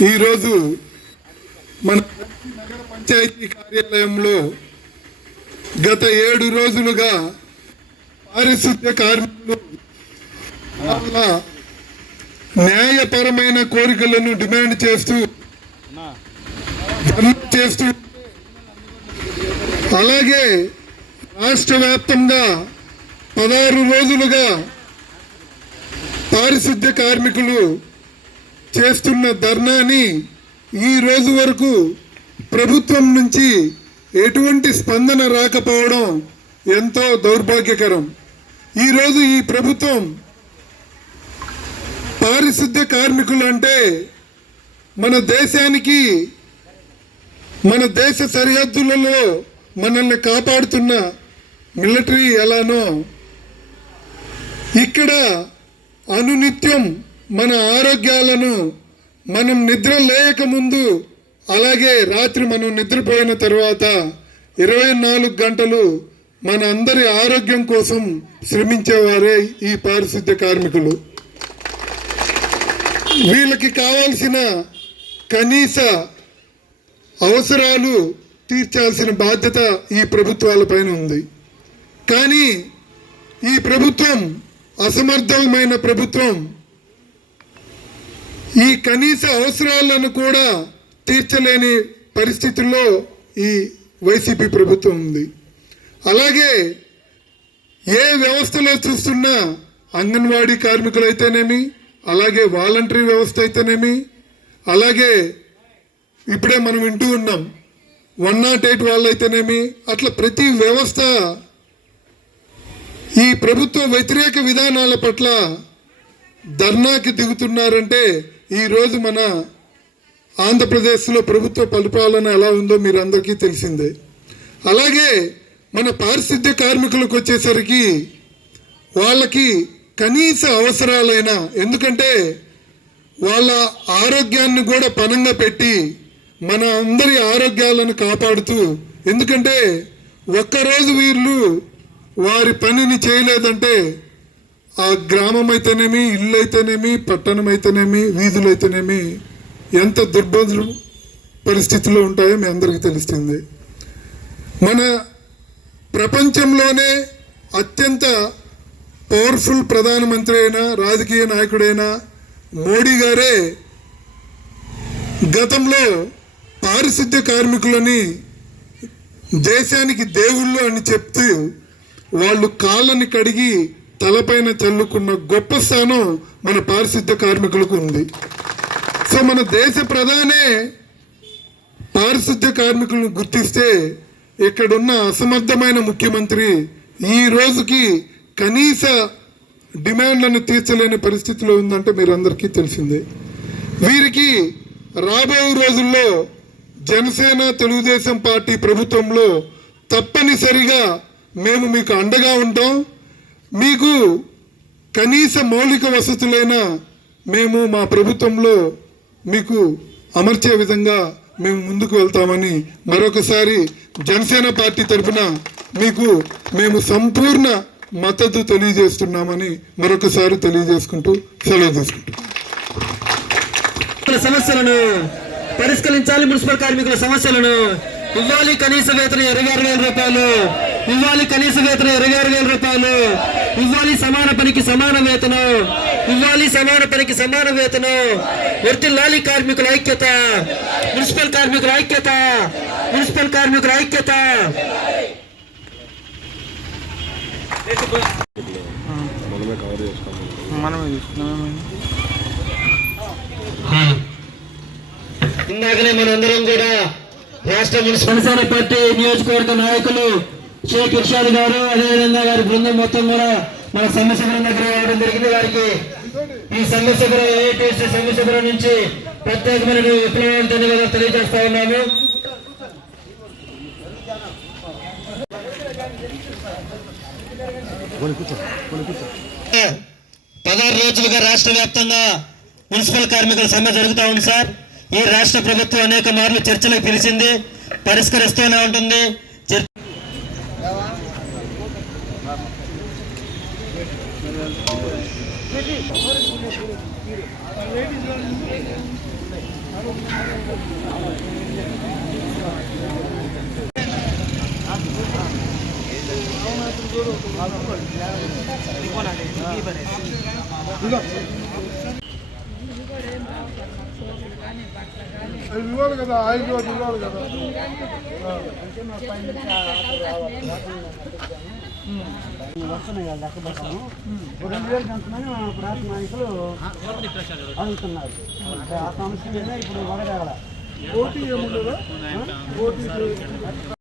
ఈరోజు మన నగర పంచాయతీ కార్యాలయంలో గత ఏడు రోజులుగా పారిశుద్ధ్య కార్మికులు వాళ్ళ న్యాయపరమైన కోరికలను డిమాండ్ చేస్తూ చేస్తూ అలాగే రాష్ట్ర వ్యాప్తంగా పదహారు రోజులుగా పారిశుద్ధ్య కార్మికులు చేస్తున్న ధర్నాని ఈ రోజు వరకు ప్రభుత్వం నుంచి ఎటువంటి స్పందన రాకపోవడం ఎంతో దౌర్భాగ్యకరం. ఈరోజు ఈ ప్రభుత్వం పారిశుద్ధ్య కార్మికులు అంటే మన దేశానికి మన దేశ సరిహద్దులలో మనల్ని కాపాడుతున్న మిలిటరీ ఎలానో ఇక్కడ అనునిత్యం మన ఆరోగ్యాలను మనం నిద్ర లేకముందు అలాగే రాత్రి మనం నిద్రపోయిన తర్వాత ఇరవై నాలుగు గంటలు మన అందరి ఆరోగ్యం కోసం శ్రమించేవారే ఈ పారిశుద్ధ్య కార్మికులు. వీళ్ళకి కావాల్సిన కనీస అవసరాలు తీర్చాల్సిన బాధ్యత ఈ ప్రభుత్వాలపైన ఉంది. కానీ ఈ ప్రభుత్వం అసమర్థమైన ప్రభుత్వం ఈ కనీస అవసరాలను కూడా తీర్చలేని పరిస్థితుల్లో ఈ వైసీపీ ప్రభుత్వం ఉంది. అలాగే ఏ వ్యవస్థలో చూస్తున్నా అంగన్వాడీ కార్మికులు అయితేనేమి అలాగే వాలంటరీ వ్యవస్థ అయితేనేమి అలాగే ఇప్పుడే మనం వింటూ ఉన్నాం వన్ నాట్ ఎయిట్ వాళ్ళు అయితేనేమి అట్లా ప్రతి వ్యవస్థ ఈ ప్రభుత్వ వ్యతిరేక విధానాల పట్ల ధర్నాకి దిగుతున్నారంటే ఈరోజు మన ఆంధ్రప్రదేశ్లో ప్రభుత్వ పరిపాలన ఎలా ఉందో మీరు అందరికీ తెలిసిందే. అలాగే మన పారిశుద్ధ్య కార్మికులకు వచ్చేసరికి వాళ్ళకి కనీస అవసరాలైన ఎందుకంటే వాళ్ళ ఆరోగ్యాన్ని కూడా పనంగా పెట్టి మన అందరి ఆరోగ్యాలను కాపాడుతూ ఎందుకంటే ఒక్కరోజు వీళ్ళు వారి పనిని చేయలేదంటే ఆ గ్రామం అయితేనేమి ఇల్లు అయితేనేమి పట్టణం అయితేనేమి వీధులు అయితేనేమి ఎంత దుర్బంధ పరిస్థితుల్లో ఉంటాయో మీ అందరికీ తెలుస్తుంది. మన ప్రపంచంలోనే అత్యంత పవర్ఫుల్ ప్రధానమంత్రి అయినా రాజకీయ నాయకుడైనా మోడీ గారే గతంలో పారిశుద్ధ్య కార్మికులని దేశానికి దేవుళ్ళు అని చెప్తూ వాళ్ళు కాళ్ళని కడిగి తలపైన చల్లుకున్న గొప్ప స్థానం మన పారిశుద్ధ్య కార్మికులకు ఉంది. సో మన దేశ ప్రధానే పారిశుద్ధ్య కార్మికులను గుర్తిస్తే ఇక్కడున్న అసమర్థమైన ముఖ్యమంత్రి ఈ రోజుకి కనీస డిమాండ్లను తీర్చలేని పరిస్థితిలో ఉందంటే మీరందరికీ తెలిసిందే. వీరికి రాబోయే రోజుల్లో జనసేన తెలుగుదేశం పార్టీ ప్రభుత్వంలో తప్పనిసరిగా మేము మీకు అండగా ఉంటాం. మీకు కనీస మౌలిక వసతులైన మేము మా ప్రభుత్వంలో మీకు అమర్చే విధంగా మేము ముందుకు వెళ్తామని మరొకసారి జనసేన పార్టీ తరఫున మీకు మేము సంపూర్ణ మద్దతు తెలియజేస్తున్నామని మరొకసారి తెలియజేసుకుంటూ సెలవు తీసుకుంటూ సమస్యలను పరిష్కరించాలి మున్సిపల్ కార్మికుల సమస్యలను ఇవ్వాలి. కనీస వేతన ఇరవై ఆరు వేల రూపాయలు. ఇవ్వాలి కనీస వేతనం ఇరవై ఆరు వేల రూపాయలు. ఇవ్వాలి సమాన పనికి సమాన వేతనం. ఇవ్వాలి సమాన పనికి సమాన వేతనం. వర్తిల్లాలి కార్మికుల ఐక్యత. మున్సిపల్ కార్మికుల ఐక్యత. మున్సిపల్ కార్మికుల ఐక్యత. మనమే ఇందాకనే మనందరం కూడా రాష్ట్ర మున్సిపల్ పార్టీ నియోజకవర్గ నాయకులు షేక్ ఇర్షాద్ గారు అదేవిధంగా గారి బృందం మొత్తం కూడా మన సమస్య దగ్గర రావడం జరిగింది. వారికి ఈ సమస్య ఏపీఎస్సీ సమస్య నుంచి ప్రత్యేకమైన విప్లవం ధన్యవాదాలు తెలియజేస్తా ఉన్నాము. పదహారు రోజులుగా రాష్ట్ర వ్యాప్తంగా మున్సిపల్ కార్మికుల సమ్మె జరుగుతూ ఉంది సార్. ఈ రాష్ట్ర ప్రభుత్వం అనేక మార్లు చర్చలకు పిలిచింది పరిష్కరిస్తూనే ఉంటుంది. ఇవ్వాలి కదా ఐదు రోజులు ఇవ్వాలి కదా. వస్తున్నాయి కదా లెక్క ప్రకారం రెండు వేలు ఇప్పుడు నాయకులు అడుగుతున్నారు ఆ సమస్య మీద ఇప్పుడు వడగల ఓటీ ఓటీ